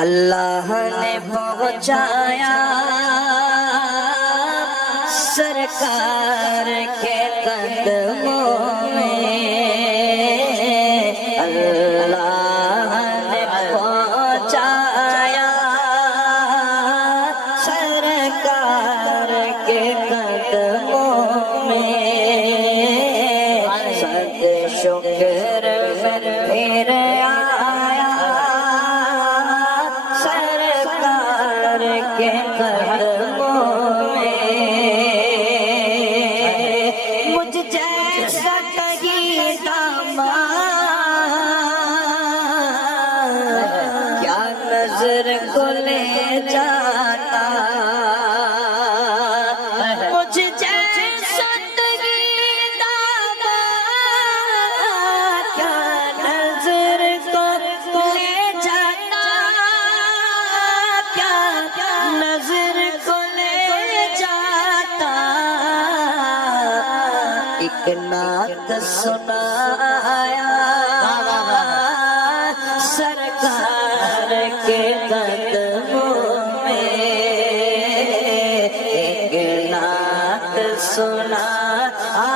اللہ نے پہنچایا سرکار کے قدموں میں، اللہ نے پہنچایا سرکار کے قدموں میں، صد شکر پھر آیا سرکار کے قدموں میں، مجھ جیسا کہیں داماد کیا نظر کو لے جاتا، مجھ جیسا کہیں داماد کیا نظر کو لے جاتا، کیا نظر کو لے جاتا، ایک نعت سنایا سرکار کے قدموں میں، ایک نعت سنایا